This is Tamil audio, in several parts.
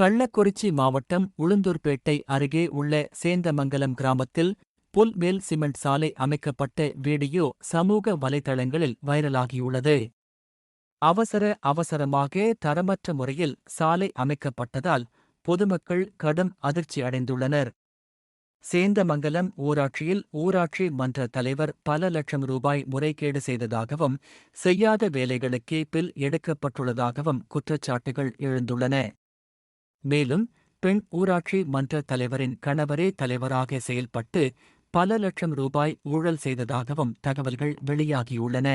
கள்ளக்குறிச்சி மாவட்டம் உளுந்தூர்பேட்டை அருகே உள்ள சேந்தமங்கலம் கிராமத்தில் புல்வேல் சிமெண்ட் சாலை அமைக்கப்பட்ட வீடியோ சமூக வலைதளங்களில் வைரலாகியுள்ளது. அவசரமாக தரமற்ற முறையில் சாலை அமைக்கப்பட்டதால் பொதுமக்கள் கடும் அதிர்ச்சி அடைந்துள்ளனர். சேந்தமங்கலம் ஊராட்சியில் ஊராட்சி மன்ற தலைவர் பல லட்சம் ரூபாய் முறைகேடு செய்ததாகவும் செய்யாத வேலைகளுக்கே பில் எடுக்கப்பட்டுள்ளதாகவும் குற்றச்சாட்டுகள் எழுந்துள்ளன. மேலும் பெண் ஊராட்சி மன்ற தலைவரின் கணவரே தலைவராக செயல்பட்டு பல லட்சம் ரூபாய் ஊழல் செய்ததாகவும் தகவல்கள் வெளியாகியுள்ளன.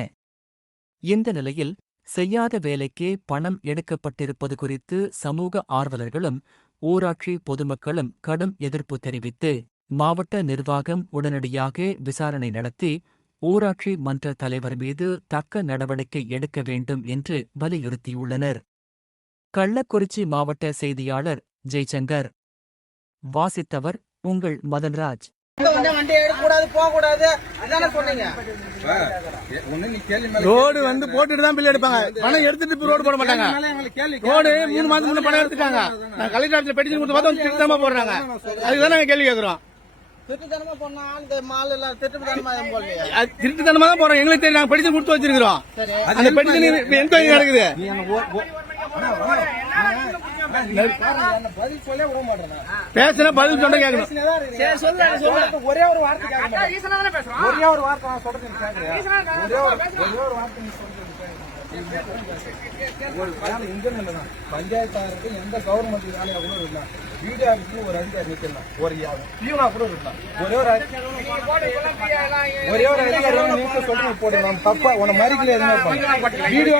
இந்த நிலையில் செய்யாத வேலைக்கே பணம் எடுக்கப்பட்டிருப்பது குறித்து சமூக ஆர்வலர்களும் ஊராட்சி பொதுமக்களும் கடும் எதிர்ப்பு தெரிவித்து மாவட்ட நிர்வாகம் உடனடியாக விசாரணை நடத்தி ஊராட்சி மன்ற தலைவர் மீது தக்க நடவடிக்கை எடுக்க வேண்டும் என்று வலியுறுத்தியுள்ளனர். கள்ளக்குறிச்சி மாவட்ட செய்தியாளர் ஜெய்சங்கர். வாசித்தவர் உங்கள் மதன்ராஜ். ரோடு வந்து போட்டுட்டு தான் பில் எடுப்பாங்க, பணம் எடுத்துட்டு ரோடு போட மாட்டாங்க. ரோடு 3 மாசம் முன்ன பணம் எடுத்துட்டாங்க. நான் கலெக்டர் ஆபீஸ்ல பெட்டிஷன் கொடுத்து பார்த்தா திருத்தமா போடுறாங்க. அதுதான் நாங்க கேள்வி கேட்கிறோம். திருட்டுத்தனமா தான் போறோம். எங்களுக்கு தெரியும், நாங்க பெட்டிஷன் கொடுத்து வச்சிருக்கிறோம். அந்த பெட்டிஷன் என்கொயரி நடக்குது. பேசுனா பதில் சொல்ல கேட்கணும். ஒரே ஒரு வார்த்தை பஞ்சாயத்தாருக்கு எந்த கவர்மெண்ட் வேலையா கூட இருக்கலாம், வீடியோ ஆபீஸ்ல ஒரு அதிகாரி நிக்கலாம், ஒரு பியூனா கூட இருக்கலாம். ஒரே ஒரு அதிகாரி நீக்க சொல்லிட்டு போடலாம். தப்பா உன மறிக்கல எதுவுமே வீடியோ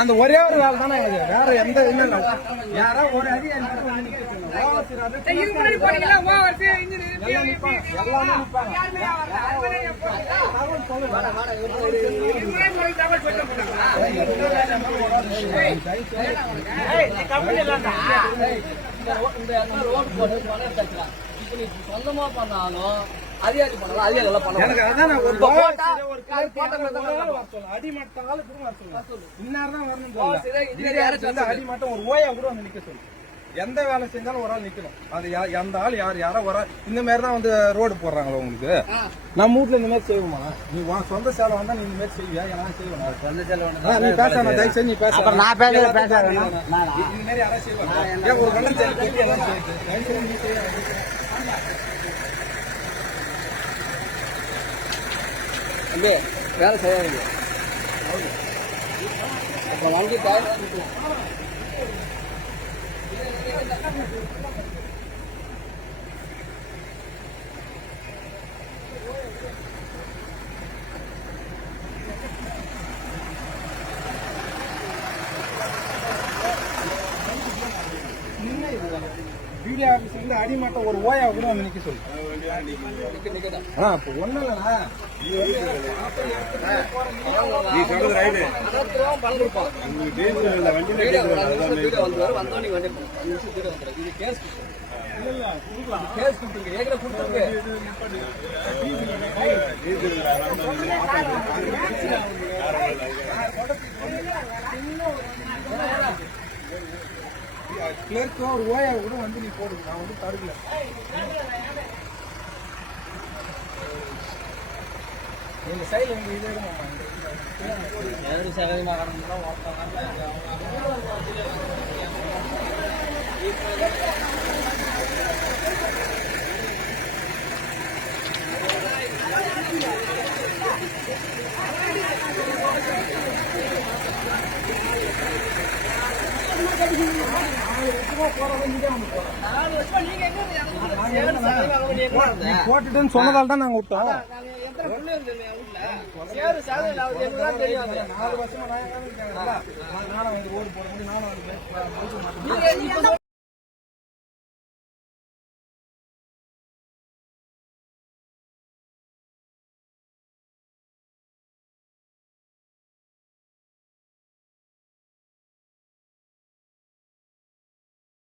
அந்த ஒரே ஒரு வேலை தானே, வேற எந்த இதுவும் யாரா ஒரு அதிகாரி சொந்தமா பண்ணாலும் அதிகாரி பண்ணலாம், அதிகாரி பண்ணலாம். அடிமட்டம் ஒரு ஓயா கூட வந்து நிக்க சொல்லு. எந்த வேலை செஞ்சாலும் ஒரு ஆள் நிக்கணும். அது எந்த ஆள் யாரோ ஒரு இந்த மாதிரி தான் வந்து ரோடு போடுறாங்களோ உங்களுக்கு. நம்ம வீட்டுல இந்த மாதிரி செய்வோமா? நீ சொந்த சேலை வந்தா நீ இந்த மாதிரி செய்வியா? நான் செய்வேன். சொந்த சேலை நீ பேச தயவு செஞ்சு நீ பேச. நான் பேச இந்த மாதிரி யாராவது செய்வாங்க. ஒரு கண்ணன் வேலை செய்யாதீங்க. வாங்கி வீடியோ ஆபீஸ்ல இருந்து அடிமட்டம் ஒரு ஓயா கூட வந்து நிக்க சொல்லு. இப்ப ஒண்ணு இல்லைண்ணா, நீ சொல்றது ரைட்டு. கிளர்க்கு ஒரு ஓயா கூட வந்து நீ போடுங்க, நான் வந்து தருகல. எங்க சைடுல எங்க இது போட்டுட்டுன்னு சொன்னதால தான் நாங்க விட்டோம். 4 வருஷமா நானும் ஓடு போட முடியும்.